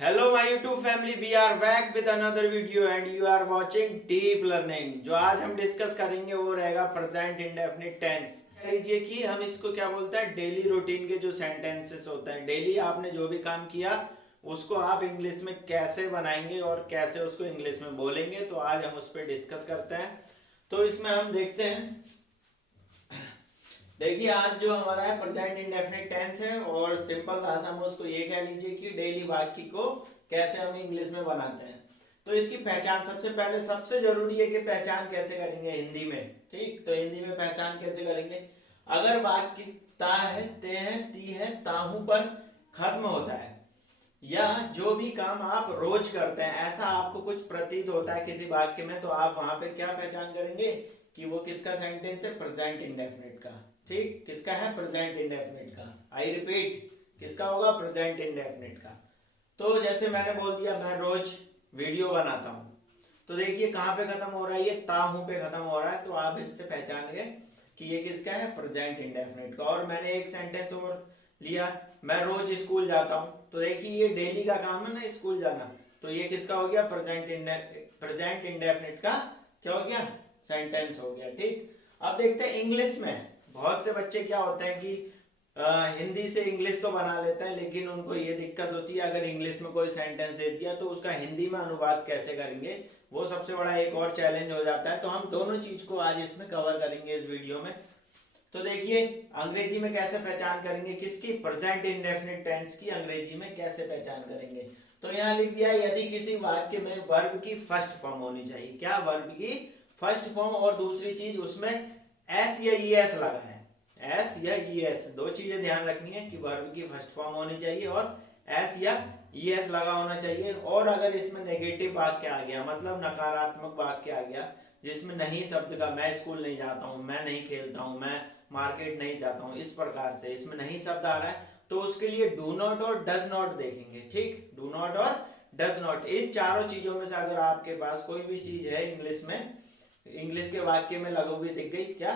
Hello my YouTube family, we are back with another video and you are watching deep learning. जो आज हम discuss करेंगे वो रहेगा प्रेजेंट इंडेफिनिट टेंस। कह लीजिए कि हम इसको क्या बोलते हैं, डेली रूटीन के जो सेंटेंसेस होते हैं, डेली आपने जो भी काम किया उसको आप इंग्लिश में कैसे बनाएंगे और कैसे उसको इंग्लिश में बोलेंगे, तो आज हम उस पर डिस्कस करते हैं। तो इसमें हम देखते हैं, देखिए आज जो हमारा है प्रेजेंट इंडेफिनिट टेंस है और सिंपल भाषा में उसको ये कह लीजिए कि डेली वाक्य को कैसे हम इंग्लिश में बनाते हैं। तो इसकी पहचान सबसे पहले सबसे जरूरी है कि पहचान कैसे करेंगे हिंदी में। ठीक, तो हिंदी में पहचान कैसे करेंगे? अगर वाक्य ता है, ते है, ती है, ताहू पर खत्म होता है या जो भी काम आप रोज करते हैं ऐसा आपको कुछ प्रतीत होता है किसी वाक्य में, तो आप वहां पे क्या पहचान करेंगे कि वो किसका सेंटेंस है, प्रेजेंट इंडेफिनिट का। ठीक, किसका है, प्रेजेंट इंडेफिनिट का। आई रिपीट, किसका होगा, प्रेजेंट इंडेफिनिट का। तो जैसे मैंने बोल दिया मैं रोज वीडियो बनाता हूं, तो देखिए कहां पे खत्म हो रहा है, ये ताहू पे खत्म हो रहा है, तो आप इससे पहचान गए कि ये किसका है, प्रेजेंट इंडेफिनिट का। और मैंने एक सेंटेंस और लिया, मैं रोज स्कूल जाता हूं, तो देखिए ये डेली का काम है ना स्कूल जाना, तो ये किसका हो गया, प्रेजेंट इंडेफिनिट का क्या हो गया, सेंटेंस हो गया। ठीक, अब देखते हैं इंग्लिश में। बहुत से बच्चे क्या होते हैं कि हिंदी से इंग्लिश तो बना लेते हैं, लेकिन उनको ये दिक्कत होती है अगर इंग्लिश में कोई सेंटेंस दे दिया तो उसका हिंदी में अनुवाद कैसे करेंगे, वो सबसे बड़ा एक और चैलेंज हो जाता है। तो हम दोनों चीज को आज इसमें कवर करेंगे इस वीडियो में। तो देखिए अंग्रेजी में कैसे पहचान करेंगे किसकी, प्रेजेंट इंडेफिनिट टेंस की अंग्रेजी में कैसे पहचान करेंगे। तो यहाँ लिख दिया, यदि किसी वाक्य में वर्ब की फर्स्ट फॉर्म होनी चाहिए। क्या, वर्ब की फर्स्ट फॉर्म, और दूसरी चीज उसमें एस या ई एस लगा है। एस या ई एस, दो चीजें ध्यान रखनी है कि वर्ब की फर्स्ट फॉर्म होनी चाहिए और एस या ई एस लगा होना चाहिए। और अगर इसमें नेगेटिव वाक्य आ गया, मतलब नकारात्मक वाक्य आ गया जिसमें नहीं शब्द का, मैं स्कूल नहीं जाता हूँ, मैं नहीं खेलता हूँ, मैं मार्केट नहीं जाता हूँ, इस प्रकार से इसमें नहीं शब्द आ रहा है, तो उसके लिए डू नॉट और डज नॉट देखेंगे। ठीक, डू नॉट और डज नॉट, इन चारों चीजों में से अगर आपके पास कोई भी चीज है इंग्लिश में, इंग्लिश के वाक्य में लगी हुई दिख गई, क्या,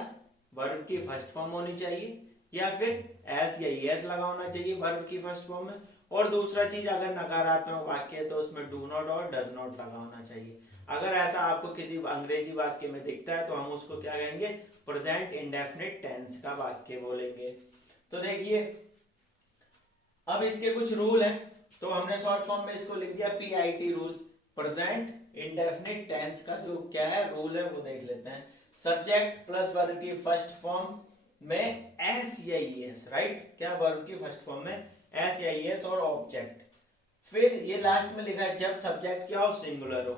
वर्ब की फर्स्ट फॉर्म होनी चाहिए या फिर एस या एस लगा होना चाहिए वर्ब की फर्स्ट फॉर्म में। और दूसरा चीज, अगर नकारात्मक वाक्य है तो उसमें डू नॉट और डज नॉट लगा होना चाहिए। अगर ऐसा आपको किसी अंग्रेजी वाक्य में दिखता है तो हम उसको क्या कहेंगे, प्रेजेंट इंडेफिनिट टेंस का वाक्य बोलेंगे। तो देखिए अब इसके कुछ रूल हैं, तो हमने शॉर्ट फॉर्म में इसको लिख दिया PIT rule. Present indefinite tense का जो क्या है रूल है वो देख लेते हैं। सब्जेक्ट प्लस वर्ब की फर्स्ट फॉर्म में एस या ई एस, राइट, क्या, वर्ब की फर्स्ट फॉर्म में एस या ई एस और ऑब्जेक्ट। फिर ये लास्ट में लिखा है जब सब्जेक्ट क्या हो, सिंगुलर हो।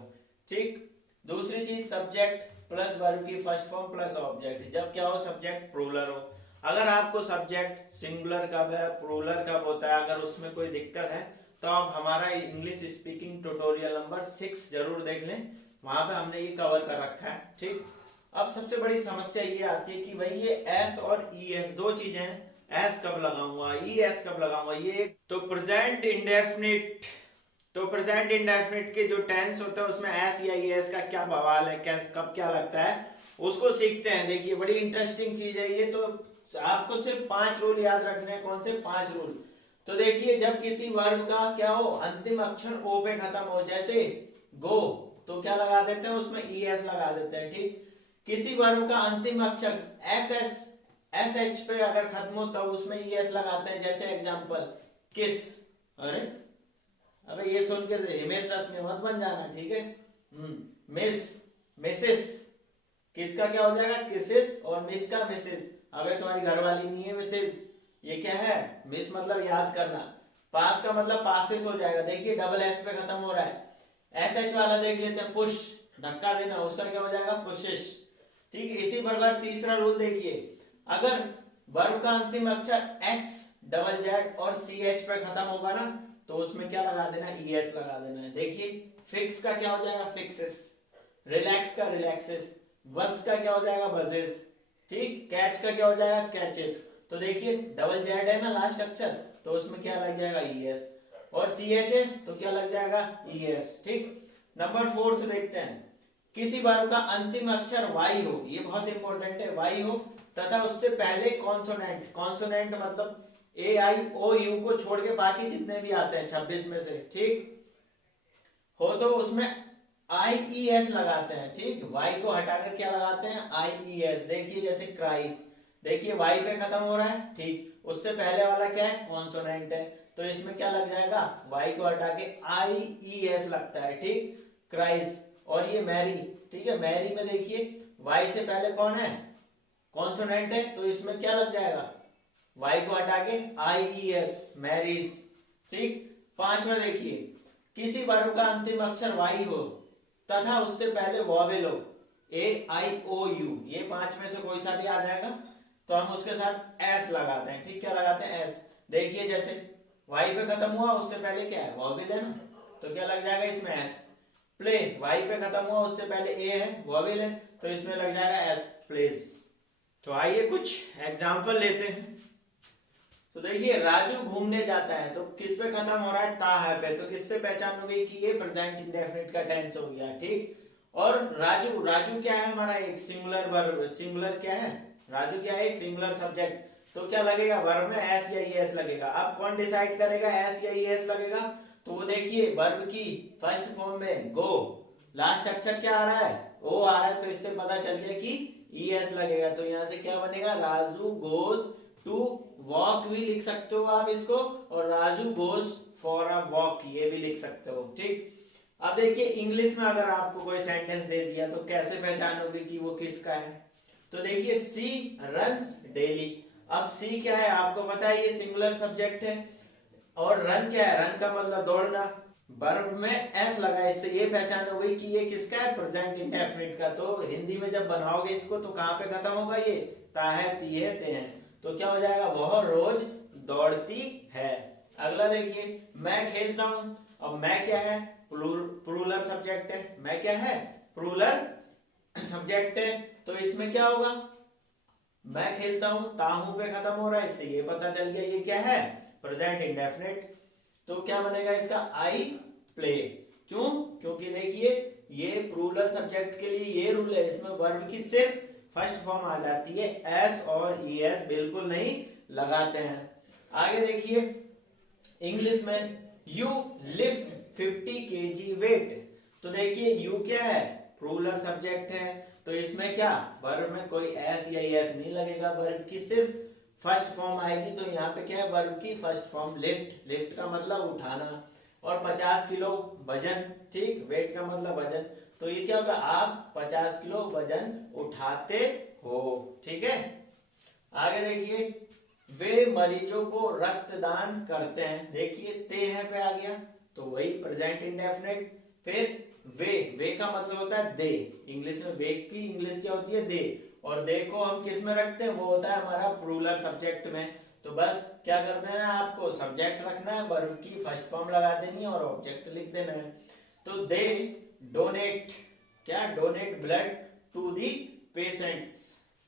ठीक, दूसरी चीज सब्जेक्ट प्लस वर्ब की फर्स्ट फॉर्म प्लस ऑब्जेक्ट, जब क्या हो, सब्जेक्ट प्लूरल हो। अगर आपको सब्जेक्ट सिंगुलर कब है, प्लूरल कब होता है, अगर उसमें कोई दिक्कत है तो आप हमारा इंग्लिश स्पीकिंग ट्यूटोरियल नंबर 6 जरूर देख लें, वहां पे हमने ये कवर कर रखा है। ठीक, अब सबसे बड़ी समस्या ये आती है कि भाई ये एस और ई एस दो चीजें हैं, एस कब लगाऊंगा, ई एस कब लगाऊंगा, ये तो प्रेजेंट इंडेफिनिट, तो प्रेजेंट इंडेफिनिट के जो टेंस होता है उसमें एस या ई एस का क्या बवाल है, क्या कब क्या लगता है, उसको सीखते हैं। देखिए बड़ी इंटरेस्टिंग चीज है ये, तो आपको सिर्फ 5 रूल याद रखने हैं। कौन से 5 रूल? तो देखिए जब किसी वर्ब का क्या हो, अंतिम अक्षर ओ पे खत्म हो, जैसे गो, तो क्या लगा देते हैं उसमें ई एस लगा देते हैं। ठीक, किसी वर्ब का अंतिम अक्षर एस एस एस एच पे अगर खत्म हो तब उसमें ई एस लगाते हैं, जैसे एग्जांपल किस। अरे अबे ये सुन के हिमेश रश्मि मत बन जाना, ठीक है। मिस, मिसेस, किसका क्या हो जाएगा, किसिस, और मिस का मिसेस। अबे तुम्हारी घरवाली नहीं है मिसेस, ये क्या है, मिस, मतलब याद करना। पास का मतलब पासिस हो जाएगा, देखिए डबल एस पे खत्म हो रहा है। एस एच वाला देख लेते हैं, पुश, धक्का देना, उसका क्या हो जाएगा, पुशिश। ठीक है, इसी प्रकार तीसरा रूल देखिए, अगर वर्ब का अंतिम अक्षर एक्स, डबल जेड और सी एच पे खत्म होगा ना, तो उसमें क्या लगा देना, ई एस लगा देना है। देखिए फिक्स का क्या हो जाएगा, फिक्सेस, रिलैक्स का रिलैक्सेस, बस का क्या हो जाएगा, बसेस। ठीक, कैच का क्या हो जाएगा, कैचेस। तो देखिए डबल जेड है ना लास्ट अक्षर, तो उसमें क्या लग जाएगा, ई एस, और सी एच है तो क्या लग जाएगा, ई एस। ठीक, नंबर 4 देखते हैं, किसी वर्ब का अंतिम अक्षर वाई हो, ये बहुत इंपॉर्टेंट है, वाई हो तथा उससे पहले कॉन्सोनेंट, कॉन्सोनेंट मतलब AIOU को छोड़ के बाकी जितने भी आते हैं 26 में से, ठीक हो तो उसमें IES लगाते हैं, ठीक। Y को हटाकर क्या लगाते हैं, IES। देखिए जैसे क्राई, देखिए Y पे खत्म हो रहा है, ठीक। उससे पहले वाला क्या है, कॉन्सोनेंट है, तो इसमें क्या लग जाएगा, Y को हटा के IES लगता है, ठीक। क्राइस। और ये मैरी, ठीक है, मैरी में देखिए Y से पहले कौन है, कॉन्सोनेंट है, तो इसमें क्या लग जाएगा, Y को हटा के IES, मैरीज, ठीक। पांचवा देखिए, किसी वर्ब का अंतिम अक्षर Y हो तथा उससे पहले वॉवेल हो, AIOU, ये पांच में से कोई सा भी आ जाएगा तो हम उसके साथ S लगाते हैं, ठीक। क्या लगाते हैं, S। देखिए जैसे Y पे खत्म हुआ, उससे पहले क्या है, वॉवेल है ना, तो क्या लग जाएगा इसमें S। प्ले, Y पे खत्म हुआ, उससे पहले A है, वॉवेल है, तो इसमें लग जाएगा S, प्लेस। तो आइए कुछ एग्जाम्पल लेते हैं। तो देखिए राजू घूमने जाता है, तो किस पे खत्म हो रहा है, ता है पे, तो किससे पहचान हो गई कि ये प्रेजेंट इंडेफिनिट का टेंस हो गया, ठीक। और राजू, राजू क्या है हमारा, एक सिंगुलर वर्ब, सिंगुलर क्या है, राजू क्या है, सिंगुलर सब्जेक्ट, तो क्या लगेगा वर्ब में एस या ईएस लगेगा। अब कौन डिसाइड करेगा एस या ईएस लगेगा, तो वो देखिए वर्ब की फर्स्ट फॉर्म में गो, लास्ट अक्षर क्या आ रहा है, ओ आ रहा है, तो इससे पता चल गया कि ईएस लगेगा। तो यहाँ से क्या बनेगा, राजू गोज टू वॉक भी लिख सकते हो आप इसको, और Raju goes for a walk ये भी लिख सकते हो, ठीक। अब देखिए इंग्लिश में अगर आपको कोई सेंटेंस दे दिया तो कैसे पहचानोगे कि वो किसका है, तो देखिए सी रन्स डेली। अब सी क्या है आपको पता है, ये सिंगुलर सब्जेक्ट है, और रन क्या है, रन का मतलब दौड़ना, वर्ब में एस लगा, इससे ये पहचान हो गई कि ये किसका है, प्रेजेंट इंडेफिनिट का। तो हिंदी में जब बनाओगे इसको तो कहां पे खत्म होगा, ये ता है, ती है, ते हैं, तो क्या हो जाएगा, वह रोज दौड़ती है। अगला देखिए, मैं खेलता हूं, अब मैं क्या है, प्लूरल सब्जेक्ट है, मैं क्या है, प्लूरल सब्जेक्ट है, तो इसमें क्या होगा, मैं खेलता हूं, ताहू पे खत्म हो रहा है, इससे ये पता चल गया ये क्या है, प्रेजेंट इंडेफिनिट। तो क्या बनेगा इसका, आई प्ले। क्यों, क्योंकि देखिए ये प्लूरल सब्जेक्ट के लिए ये रूल है, इसमें वर्ब की सिर्फ फर्स्ट फॉर्म आ जाती है, एस और ईएस बिल्कुल नहीं लगाते हैं। आगे देखिए इंग्लिश में, यू लिफ्ट 50 kg वेट, तो देखिए यू क्या है, प्लूरल सब्जेक्ट है, तो इसमें क्या वर्ब में कोई एस या एस नहीं लगेगा, वर्ब की सिर्फ फर्स्ट फॉर्म आएगी, तो यहाँ पे क्या है, वर्ब की फर्स्ट फॉर्म लिफ्ट, लिफ्ट का मतलब उठाना, और 50 किलो वजन, ठीक, वेट का मतलब वजन, तो ये क्या होगा, आप 50 किलो वजन उठाते हो, ठीक है। आगे देखिए, वे मरीजों को रक्तदान करते हैं, देखिए ते है पे आ गया, तो वही प्रेजेंट इंडेफिनिट। फिर वे का मतलब होता है दे, इंग्लिश में वे की इंग्लिश क्या होती है, दे, और दे को हम किस में रखते हैं, वो होता है हमारा प्लूरल सब्जेक्ट में। तो बस क्या कर देना है आपको, सब्जेक्ट रखना है, वर्ब की फर्स्ट फॉर्म लगा देनी है और ऑब्जेक्ट लिख देना है। तो दे डोनेट, क्या, donate blood to the patients,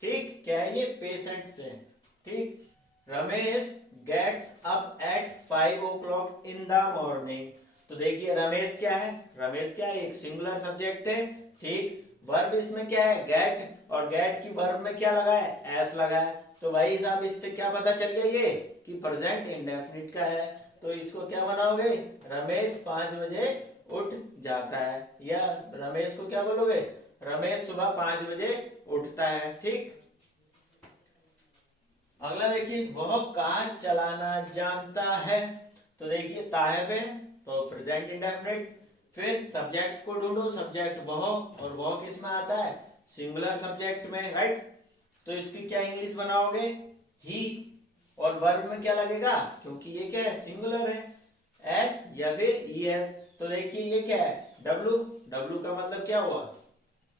ठीक, क्या है ये, पेशेंट्स है, ठीक। Ramesh gets up at 5 o'clock in the morning, तो देखिए रमेश क्या है, रमेश क्या है, एक सिंगुलर सब्जेक्ट है, ठीक। वर्ब इसमें क्या है, गेट, और गेट की वर्ब में क्या लगा है, एस लगा है, तो भाई साहब इससे क्या पता चल गया ये कि प्रेजेंट इंडेफिनिट का है। तो इसको क्या बनाओगे, रमेश 5 बजे उठ जाता है, या रमेश को क्या बोलोगे, रमेश सुबह 5 बजे उठता है, ठीक। अगला देखिए, वह कार चलाना जानता है, तो देखिए ताहे पे तो प्रेजेंट इंडेफिनिट। फिर सब्जेक्ट को ढूंढो, सब्जेक्ट वह, और वह किस में आता है, सिंगुलर सब्जेक्ट में, राइट। तो इसकी क्या इंग्लिश बनाओगे, ही, और वर्ब में क्या लगेगा, क्योंकि ये क्या है, सिंगुलर है, एस या फिर ईएस। तो देखिए ये क्या है, डब्लू, डब्लू का मतलब क्या हुआ,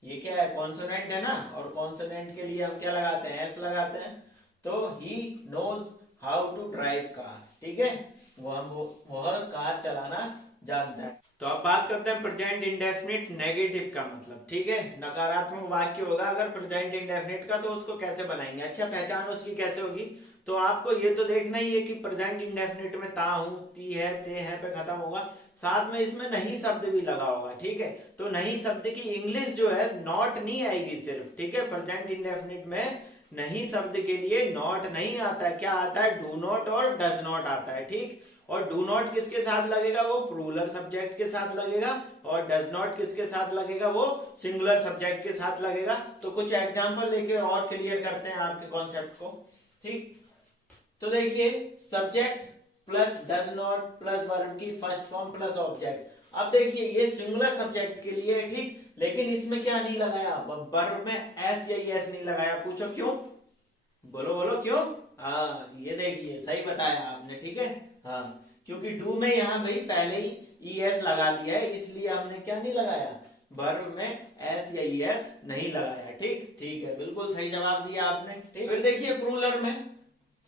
ये क्या है, कॉन्सोनेंट है ना, और कॉन्सोनेंट के लिए हम क्या लगाते हैं, एस लगाते हैं। तो he knows how to drive car, ठीक है, वह कार चलाना जानता है। तो अब बात करते हैं प्रेजेंट इंडेफिनिट नेगेटिव का मतलब, ठीक है, नकारात्मक वाक्य होगा अगर प्रेजेंट इंडेफिनिट का, तो उसको कैसे बनाएंगे, अच्छा पहचान उसकी कैसे होगी। तो आपको ये तो देखना ही है कि प्रेजेंट इंडेफिनिट में ता हूं, ती है, ते है पे खत्म होगा, साथ में इसमें नहीं शब्द भी लगा होगा, ठीक है। तो नहीं शब्द की इंग्लिश जो है नॉट नहीं आएगी सिर्फ, ठीक है, प्रेजेंट इंडेफिनिट में नहीं शब्द के लिए नॉट नहीं आता है, क्या आता है, डू नॉट और डज नॉट आता है, ठीक। और डू नॉट किसके साथ लगेगा, वो प्लूरल सब्जेक्ट के साथ लगेगा, और डज नॉट किसके साथ लगेगा, वो सिंगुलर सब्जेक्ट के साथ लगेगा। तो कुछ एग्जांपल लेके और क्लियर करते हैं आपके कॉन्सेप्ट को, ठीक। तो देखिए, subject plus does not plus verb की फर्स्ट फॉर्म प्लस ऑब्जेक्ट। अब देखिए ये सिंगुलर सब्जेक्ट के लिए है, ठीक, लेकिन इसमें क्या नहीं लगाया, वर्ब में एस या एस नहीं लगाया। पूछो क्यों, बोलो बोलो क्यों। हाँ ये देखिए सही बताया आपने, ठीक है। हाँ क्योंकि डू में यहाँ भाई पहले ही एस लगा दिया है, इसलिए हमने क्या नहीं लगाया, वर्ब में एस या एस नहीं लगाया, ठीक। ठीक है, बिल्कुल सही जवाब दिया आपने, ठीक। फिर देखिए प्लूरल में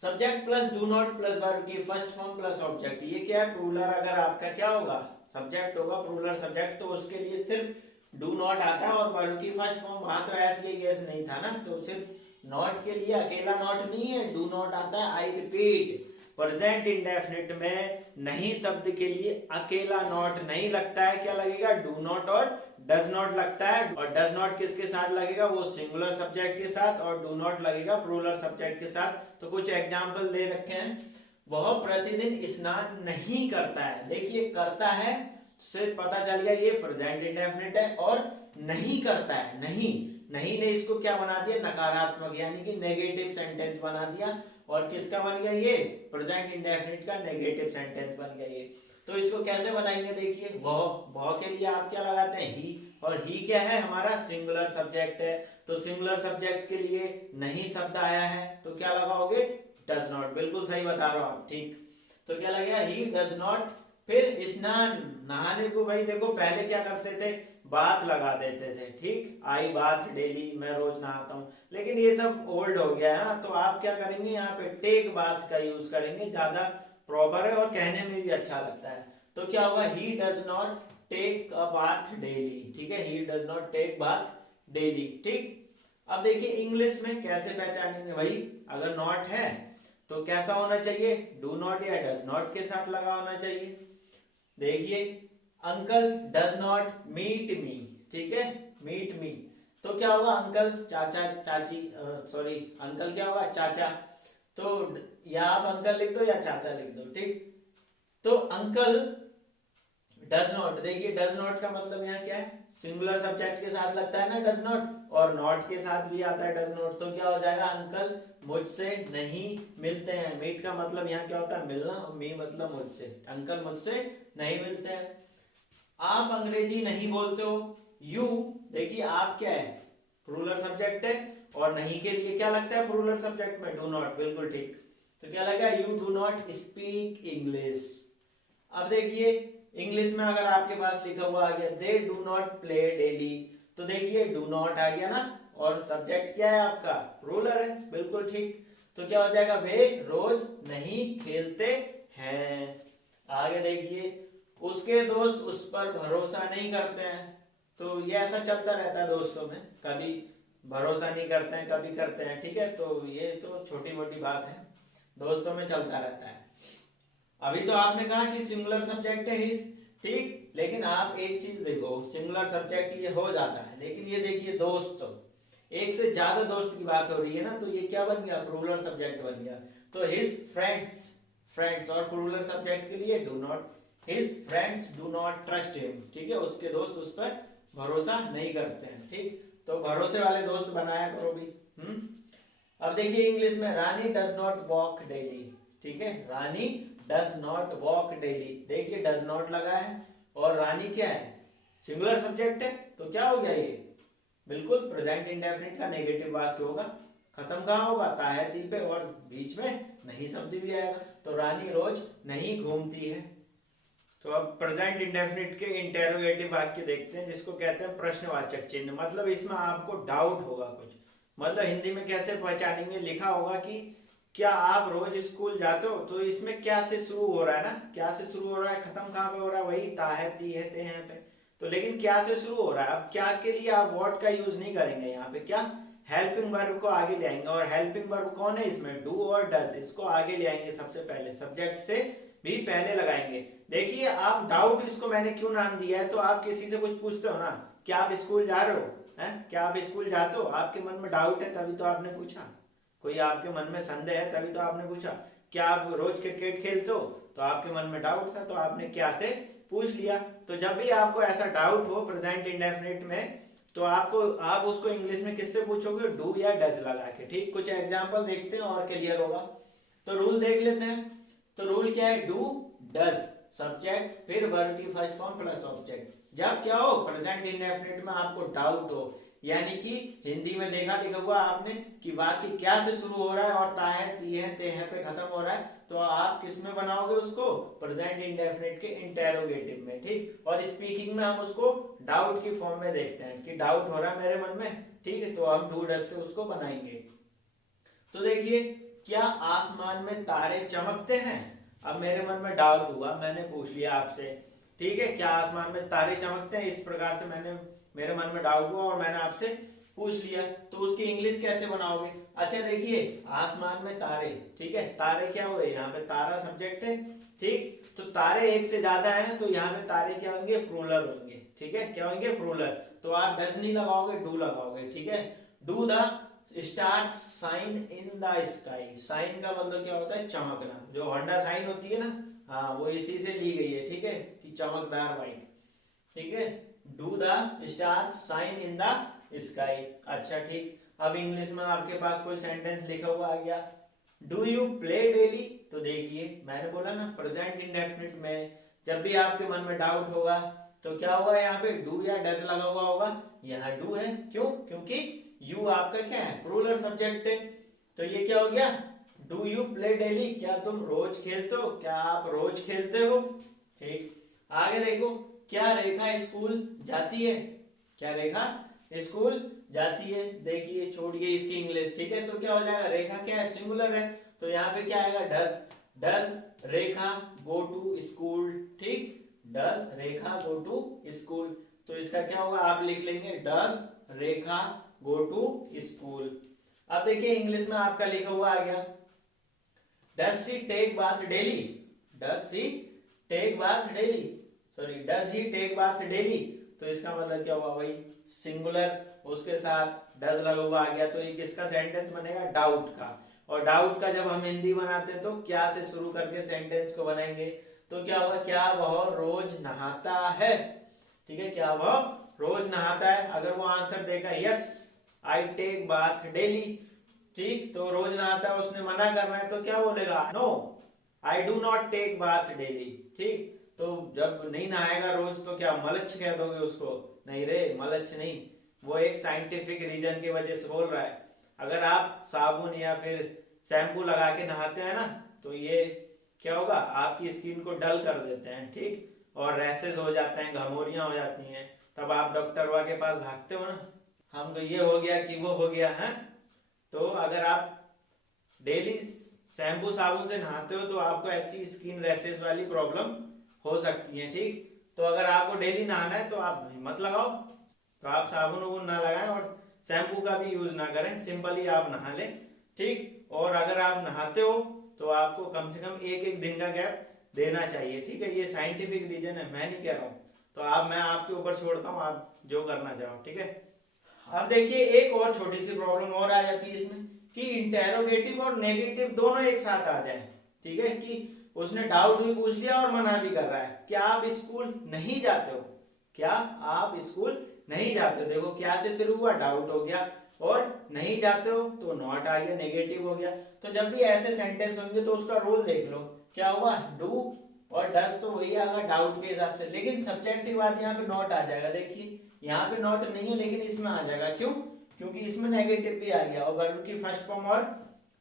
subject plus do not plus verb की फर्स्ट फॉर्म प्लस ऑब्जेक्ट, ये क्या है, प्लूरल अगर आपका क्या होगा, सब्जेक्ट होगा, प्लूरल सब्जेक्ट, तो उसके लिए सिर्फ डू नॉट आता है, और वर्ब की फर्स्ट फॉर्म वहां तो एस या एस नहीं था ना, तो सिर्फ नॉट के लिए अकेला नॉट नहीं है, डू नॉट आता है। आई रिपीट, प्रेजेंट इंडेफिनिट में नहीं शब्द के लिए अकेला नॉट नहीं लगता है, क्या लगेगा, डू नॉट और डज नॉट लगता है। और डज नॉट किसके साथ लगेगा, वो सिंगुलर सब्जेक्ट के साथ, और डू नॉट लगेगा प्लूरल सब्जेक्ट के साथ। तो कुछ एग्जांपल दे रखे हैं। वह प्रतिदिन स्नान नहीं करता है, देखिए करता है से पता चल गया ये प्रेजेंट इंडेफिनिट है, और नहीं करता है, नहीं नहीं ने इसको क्या बना दिया, नकारात्मक, यानी कि नेगेटिव सेंटेंस बना दिया। और किसका बन गया ये, प्रेजेंट इंडेफिनिट का नेगेटिव सेंटेंस बन गया ये। तो इसको कैसे बनाएंगे, देखिए वह के लिए आप क्या लगाते हैं, ही, और ही क्या है, हमारा सिंगुलर सब्जेक्ट है, तो सिंगुलर सब्जेक्ट के लिए नहीं शब्द आया है, तो क्या लगाओगे, डज नॉट, बिल्कुल सही बता रहे हो आप, ठीक। तो क्या लगेगा, ही डज नॉट। फिर स्नान, नहाने को भाई देखो पहले क्या करते थे, बात लगा देते थे, ठीक, आई बात डेली, मैं रोज नहाता हूँ, लेकिन ये सब ओल्ड हो गया है ना, तो आप क्या करेंगे, यहाँ पे टेक बात का यूज करेंगे, ज्यादा प्रॉपर है और कहने में भी अच्छा लगता है। तो क्या होगा, he does not take a bath daily, ठीक है, he does not take bath daily, ठीक। अब देखिए इंग्लिश में कैसे पहचानेंगे भाई, अगर नॉट है तो कैसा होना चाहिए, डू नॉट या डज नॉट के साथ लगा होना चाहिए। देखिए uncle does not meet me, ठीक है, मीट मी, तो क्या होगा, अंकल चाचा चाची, सॉरी अंकल क्या होगा, चाचा, तो या आप अंकल लिख दो या चाचा लिख दो, ठीक। तो अंकल डज नॉट, देखिए डज नॉट का मतलब यहाँ क्या है, सिंगुलर सब्जेक्ट के साथ लगता है ना डज नॉट, और नॉट के साथ भी आता है डज नॉट, तो क्या हो जाएगा, अंकल मुझसे नहीं मिलते हैं। मीट का मतलब यहाँ क्या होता है, मिलना, और मी मतलब मुझसे, अंकल मुझसे नहीं मिलते हैं। आप अंग्रेजी नहीं बोलते हो, यू, देखिए आप क्या है, प्लूरल सब्जेक्ट है, और नहीं के लिए क्या लगता है प्लूरल सब्जेक्ट में, डू नॉट, बिल्कुल ठीक। तो क्या लगा, you do not speak English. अब देखिए इंग्लिश में अगर आपके पास लिखा हुआ आ गया, they do not play daily, तो देखिए डू नॉट आ गया ना, और सब्जेक्ट क्या है आपका, प्लूरल है, बिल्कुल ठीक। तो क्या हो जाएगा, वे रोज नहीं खेलते हैं। आगे देखिए, उसके दोस्त उस पर भरोसा नहीं करते हैं, तो ये ऐसा चलता रहता है दोस्तों में, कभी भरोसा नहीं करते हैं कभी करते हैं, ठीक है, तो ये तो छोटी मोटी बात है, दोस्तों में चलता रहता है। अभी तो आपने कहा कि सिंगुलर सब्जेक्ट है हिज, ठीक, लेकिन आप एक चीज देखो, सिंगुलर सब्जेक्ट ये हो जाता है, लेकिन ये देखिए दोस्त, एक से ज्यादा दोस्त की बात हो रही है ना, तो ये क्या बन गया, प्लूरल सब्जेक्ट बन गया। तो हिज फ्रेंड्स, फ्रेंड्स, और प्लूरल सब्जेक्ट के लिए do not, his friends do not trust him, ठीक है, उसके दोस्त उस पर भरोसा नहीं करते हैं, ठीक। तो भरोसे वाले दोस्त बनाया करो भी। अब देखिए इंग्लिश में, रानी डज नॉट वॉक डेली, ठीक है, रानी डज नॉट वॉक डेली, देखिए डज नॉट लगा है, और रानी क्या है, सिंगुलर सब्जेक्ट है, तो क्या हो गया ये, बिल्कुल प्रेजेंट इंडेफिनिट का नेगेटिव वाक्य होगा। खत्म कहाँ होगा, ताहती पे, और बीच में नहीं शब्द भी आएगा। तो रानी रोज नहीं घूमती है। तो अब प्रेजेंट इंडेफिनिट के इंटेरोगेटिव वाक्य देखते हैं, जिसको कहते हैं प्रश्नवाचक चिन्ह। मतलब इसमें आपको डाउट होगा कुछ, मतलब हिंदी में कैसे पहचानेंगे, लिखा होगा कि क्या आप रोज स्कूल जाते हो, तो इसमें क्या से शुरू हो रहा है ना, क्या से शुरू हो रहा है, खत्म कहाँ पे हो रहा है, वही ता है ती है ते हैं पे, तो लेकिन क्या से शुरू हो रहा है। अब क्या के लिए आप व्हाट का यूज नहीं करेंगे, यहाँ पे क्या हेल्पिंग वर्ब को आगे ले आएंगे, और हेल्पिंग वर्ब कौन है इसमें, डू और डज, इसको आगे ले आएंगे सबसे पहले, सब्जेक्ट से भी पहले लगाएंगे। देखिए आप डाउट, इसको मैंने क्यों नाम दिया है, तो आप किसी से कुछ पूछते हो ना, क्या आप स्कूल जा रहे हो, हैं, क्या आप स्कूल जाते हो, आपके मन में डाउट है तभी तो आपने पूछा, कोई आपके मन में संदेह है तभी तो आपने पूछा। क्या आप रोज क्रिकेट खेलते हो, तो आपके मन में डाउट था तो आपने क्या से पूछ लिया। तो जब भी आपको ऐसा डाउट हो प्रेजेंट इंडेफिनिट में, तो आप उसको इंग्लिश में किससे पूछोगे, डू या डज लगा के। ठीक, कुछ एग्जांपल देखते हैं और क्लियर होगा। तो रूल देख लेते हैं। तो रूल क्या है, डू डज सब्जेक्ट फिर वर्ब की फर्स्ट फॉर्म प्लस ऑब्जेक्ट। जब क्या हो, प्रेजेंट इंडेफिनिट में आपको डाउट हो, यानी कि हिंदी में देखा लिखा हुआ आपने कि वाक्य क्या से शुरू हो रहा है और ता है ती है ते है पे खत्म हो रहा है, तो आप किस में बनाओगे उसको, प्रेजेंट इंडेफिनिट के इंटेरोगेटिव में। ठीक, और स्पीकिंग में हम उसको डाउट की फॉर्म में देखते हैं कि डाउट हो रहा है मेरे मन में। ठीक है, तो हम डू डज से उसको बनाएंगे। तो देखिए, क्या आसमान में तारे चमकते हैं। अब मेरे मन में डाउट हुआ, मैंने पूछ लिया आपसे, ठीक है, क्या आसमान में तारे चमकते हैं, इस प्रकार से मेरे मन में डाउट हुआ और मैंने आपसे पूछ लिया, तो उसकी इंग्लिश कैसे बनाओगे। अच्छा देखिए, आसमान में तारे, ठीक है, तारे क्या हुए, यहाँ पे तारा सब्जेक्ट है। ठीक, तो तारे एक से ज्यादा है ना, तो यहाँ पे तारे क्या होंगे, प्लूरल होंगे। ठीक है, क्या होंगे, प्लूरल। तो आप डज नहीं लगाओगे, डू लगाओगे। ठीक है, do the stars shine in the sky. Shine का मतलब क्या होता है, चमकना। जो होंडा शाइन होती है ना, हाँ, वो इसी से ली गई है। ठीक है, कि चमकदार बाइक। ठीक है, do the stars shine in the sky. अच्छा ठीक, अब इंग्लिश में आपके पास कोई सेंटेंस लिखा हुआ आ गया, डू यू प्ले डेली। तो देखिए, मैंने बोला ना प्रेजेंट इंडेफिनिट में जब भी आपके मन में डाउट होगा तो क्या होगा, यहाँ पे डू या डज लगा हुआ होगा। यहाँ डू है, क्यों, क्योंकि यू आपका क्या है, प्लूरल सब्जेक्ट है। तो ये क्या हो गया, डू यू प्ले डेली, क्या तुम रोज खेलते हो, क्या आप रोज खेलते हो। ठीक, आगे देखो, क्या रेखा स्कूल जाती है। क्या रेखा स्कूल जाती है। देखिए, छोड़िए इसकी इंग्लिश। ठीक है, तो क्या हो जाएगा, रेखा क्या है, सिंगुलर है, तो यहाँ पे क्या आएगा, does. Does Rekha go to school. ठीक, does Rekha go to school, तो इसका क्या होगा, आप लिख लेंगे does Rekha go to school. अब देखिए इंग्लिश में आपका लिखा हुआ आ गया, does she take bath daily. Does she take bath daily, sorry, does he take bath daily. तो इसका मतलब क्या हुआ भाई, सिंगुलर, उसके साथ डज लगा हुआ आ गया, तो ये किसका सेंटेंस बनेगा, डाउट का। और डाउट का जब हम हिंदी बनाते हैं तो क्या से शुरू करके सेंटेंस को बनाएंगे, तो क्या होगा, क्या वह रोज नहाता है। ठीक है, क्या वह रोज नहाता है। अगर वो आंसर देगा yes I take bath daily, ठीक, तो रोज नहाता है, उसने मना करना है तो क्या बोलेगा, no I do not take bath daily. ठीक, तो जब नहीं नहाएगा रोज तो क्या मलच्छ कह दोगे उसको, नहीं रे मलच्छ नहीं, वो एक साइंटिफिक रीजन की वजह से बोल रहा है। अगर आप साबुन या फिर शैम्पू लगा के नहाते हैं ना, तो ये क्या होगा, आपकी स्किन को डल कर देते हैं। ठीक, और रैसेस हो जाते हैं, घमोरियां हो जाती हैं, तब आप डॉक्टर के पास भागते हो ना, हमको ये हो गया कि वो हो गया है। तो अगर आप डेली शैम्पू साबुन से नहाते हो तो आपको ऐसी स्किन रैशेज वाली प्रॉब्लम हो सकती है। ठीक, तो अगर आपको डेली नहाना है तो आप हिम्मत लगाओ, तो आप साबुन वुबुन ना लगाएं और शैम्पू का भी यूज ना करें, सिंपली आप नहा लें। ठीक, और अगर आप नहाते हो तो आपको कम से कम एक दिन का गैप देना चाहिए। ठीक है, ये साइंटिफिक रीजन है, मैं नहीं कह रहा हूँ, तो मैं आपके ऊपर छोड़ता हूँ, आप जो करना चाहो। ठीक है, अब देखिए एक और छोटी सी प्रॉब्लम और आ जाती है इसमें, कि इंटेरोगेटिव और नेगेटिव दोनों एक साथ आ जाए। ठीक है, कि उसने डाउट भी पूछ लिया और मना भी कर रहा है, क्या आप स्कूल नहीं जाते हो, क्या आप स्कूल नहीं जाते हो। देखो क्या से शुरू हुआ, डाउट हो गया, और नहीं जाते हो तो नॉट आ गया, नेगेटिव हो गया। तो जब भी ऐसे सेंटेंस होंगे तो उसका रूल देख लो, क्या हुआ, डू और डज तो वही आएगा डाउट के हिसाब से, लेकिन सब्जेक्ट की बात यहाँ पे नॉट आ जाएगा। देखिए यहाँ पे नॉट नहीं है लेकिन इसमें आ जाएगा, क्यों, क्योंकि इसमें नेगेटिव भी आ गया और वर्ब की फर्स्ट फॉर्म और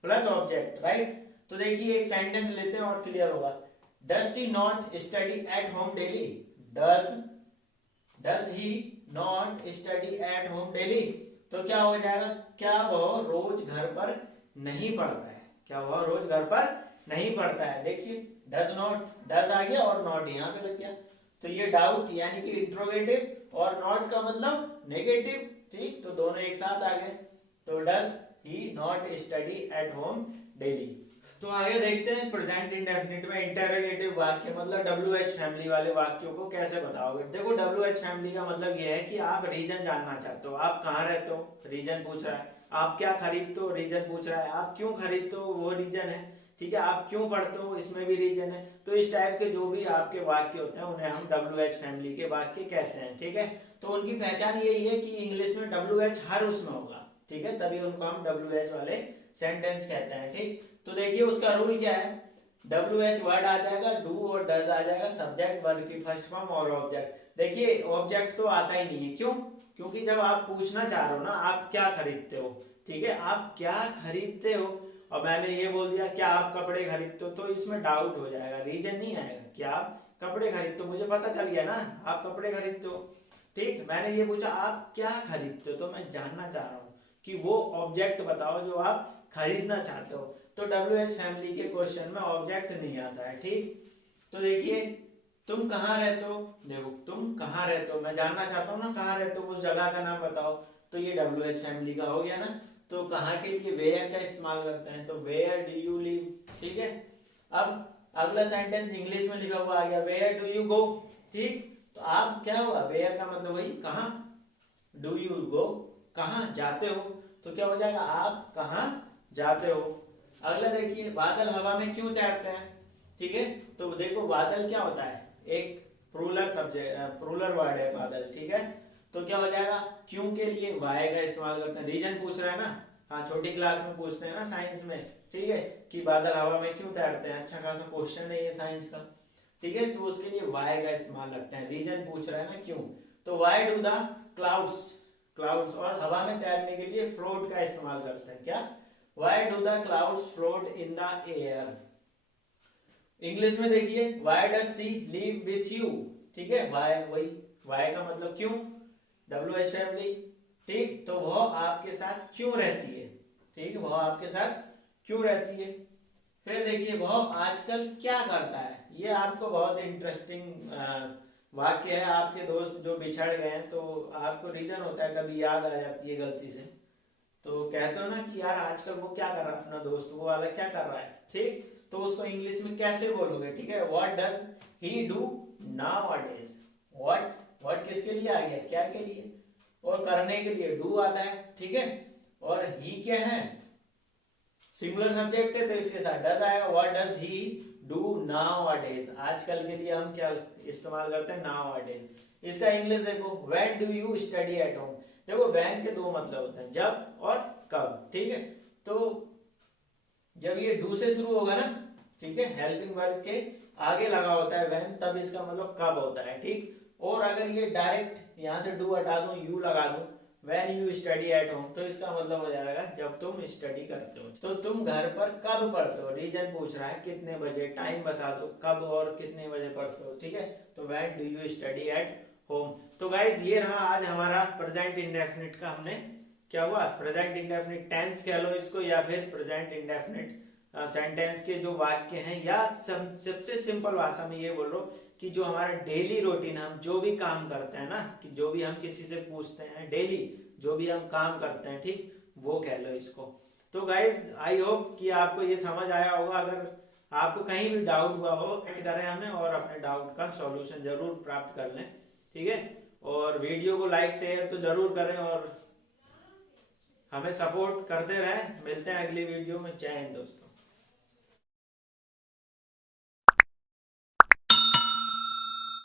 प्लस ऑब्जेक्ट, राइट। तो देखिए एक सेंटेंस लेते हैं और क्लियर होगा, does she not study at home daily. Does he not study at home daily, तो क्या हो जाएगा, क्या वह रोज घर पर नहीं पढ़ता है, क्या वह रोज घर पर नहीं पढ़ता है। देखिए डज नॉट, डज आ गया और नॉट यहाँ पे लग गया, तो ये डाउट यानी कि इंट्रोगेटिव और नॉट का मतलब नेगेटिव। ठीक, तो दोनों एक साथ आ गए, तो does he not study at home daily. तो आगे देखते हैं प्रेजेंट इंडेफिनिट में इंटरोगेटिव वाक्य मतलब WH फैमिली वाले वाक्यों को कैसे बताओगे। देखो WH फैमिली का मतलब ये है कि आप रीजन जानना चाहते हो, आप कहाँ रहते हो, रीजन पूछ रहा है, आप क्या खरीदते हो, रीजन पूछ रहा है। आप क्यों खरीदते हो, वो रीजन है। ठीक है, आप क्यों पढ़ते हो, इसमें भी रीजन है। तो इस टाइप के जो भी आपके वाक्य होते हैं उन्हें हम WH फैमिली के वाक्य कहते हैं। ठीक है, तो उनकी पहचान यही है कि इंग्लिश में WH हर उसमें होगा। ठीक है, तभी उनको हम WH वाले सेंटेंस कहते हैं। ठीक, तो देखिए उसका रूल क्या है। WH वर्ड आ जाएगा, डू और डज आ जाएगा, सब्जेक्ट वर्ब की फर्स्ट फॉर्म और ऑब्जेक्ट। देखिए ऑब्जेक्ट तो आता ही नहीं है, क्यों? क्योंकि जब आप पूछना चाह रहे हो ना आप क्या खरीदते हो, ठीक है, आप क्या खरीदते हो, और मैंने ये बोल दिया क्या आप कपड़े खरीदते हो, तो इसमें डाउट हो जाएगा, रीजन नहीं आएगा कि आप कपड़े खरीदते हो। मुझे पता चल गया ना आप कपड़े खरीदते हो। ठीक, मैंने ये पूछा आप क्या खरीदते हो, तो मैं जानना चाह रहा हूँ कि वो ऑब्जेक्ट बताओ जो आप खरीदना चाहते हो। तो WH फैमिली के क्वेश्चन में ऑब्जेक्ट नहीं आता है। ठीक, तो देखिए तुम कहाँ रहते हो, देखो तुम कहाँ रहते हो, मैं जानना चाहता हूँ ना कहाँ रहते हो, उस जगह का नाम बताओ। तो ये WH फैमिली का हो गया ना। तो कहाँ के लिए वेयर का इस्तेमाल करते हैं, तो वेयर डू यू लिव। ठीक है, अब अगला सेंटेंस इंग्लिश में लिखा हुआ आ गया, वेयर डू यू गो। ठीक, तो आप क्या हुआ, वेयर का मतलब वही कहाँ, डू यू गो कहाँ जाते हो, तो क्या हो जाएगा आप कहाँ जाते हो। अगला देखिए, बादल हवा में क्यों तैरते हैं। ठीक है, तो देखो बादल क्या होता है, एक प्लूरल सब्जेक्ट, प्लूरल वर्ड है बादल। ठीक है, तो क्या हो जाएगा, क्यों के लिए वाई का इस्तेमाल करते हैं, रीजन पूछ रहा है ना। हाँ, छोटी क्लास में पूछते हैं ना साइंस में। ठीक है, कि बादल हवा में क्यों तैरते हैं, अच्छा खासा क्वेश्चन है ये साइंस का। ठीक है, तो उसके लिए वाई का इस्तेमाल लगता है, रीजन पूछ रहा है ना क्यों। तो why do the clouds, clouds और हवा में तैरने के लिए फ्लोट का इस्तेमाल करते हैं, क्या, why do the clouds float in the air. English में देखिए, why does she live with you. ठीक है, वाई वही, वाई का मतलब क्यों, WH फैमिली। ठीक, तो वह आपके साथ क्यों रहती है। ठीक है, वह आपके साथ क्यों रहती है। फिर देखिए, वह आजकल क्या करता है। ये आपको बहुत इंटरेस्टिंग वाक्य है। आपके दोस्त जो बिछड़ गए हैं तो आपको रीजन होता है, कभी याद आ जाती है गलती से, तो कहते हो ना कि यार आजकल वो क्या कर रहा है, अपना दोस्त वो वाला क्या कर रहा है। ठीक, तो उसको इंग्लिश में कैसे बोलोगे। ठीक है, what does he do nowadays. What, what किसके लिए आ गया, क्या के लिए, और करने के लिए डू आता है। ठीक है, और ही क्या है, सिंगुलर सब्जेक्ट है तो इसके साथ डज आएगा। What does he do nowadays, आजकल के लिए हम क्या इस्तेमाल करते हैं, नाउअडेज। इसका इंग्लिश देखो, when do you study at home. देखो व्हेन के दो मतलब होते हैं, जब और कब। ठीक है, तो जब ये डू से शुरू होगा ना, ठीक है, हेल्पिंग वर्ब के आगे लगा होता है व्हेन, तब इसका मतलब कब होता है। ठीक, और अगर ये डायरेक्ट यहाँ से डू हटा दूं, यू लगा दूं, when you study at home, तो इसका मतलब हो जाएगा जब तुम स्टडी करते हो। तो तुम घर पर कब पढ़ते हो, रीजन पूछ रहा है कितने बजे, टाइम बता दो कब और कितने बजे पढ़ते हो। ठीक है, तो when do you study at home. तो गाइज ये रहा आज हमारा प्रेजेंट इंडेफिनिट का, हमने क्या हुआ, प्रेजेंट इंडेफिनिट टेंस कह लो इसको, या फिर प्रेजेंट इंडेफिनिट सेंटेंस के जो वाक्य हैं, या सबसे सिंपल भाषा में ये बोल लो कि जो हमारा डेली रूटीन, हम जो भी काम करते हैं ना, कि जो भी हम किसी से पूछते हैं डेली, जो भी हम काम करते हैं, ठीक, वो कह लो इसको। तो गाइज आई होप कि आपको ये समझ आया होगा। अगर आपको कहीं भी डाउट हुआ हो कमेंट करें हमें, और अपने डाउट का सॉल्यूशन जरूर प्राप्त कर लें। ठीक है, और वीडियो को लाइक शेयर तो जरूर करें, और हमें सपोर्ट करते रहें। मिलते हैं अगली वीडियो में। जय हिंद दोस्तों।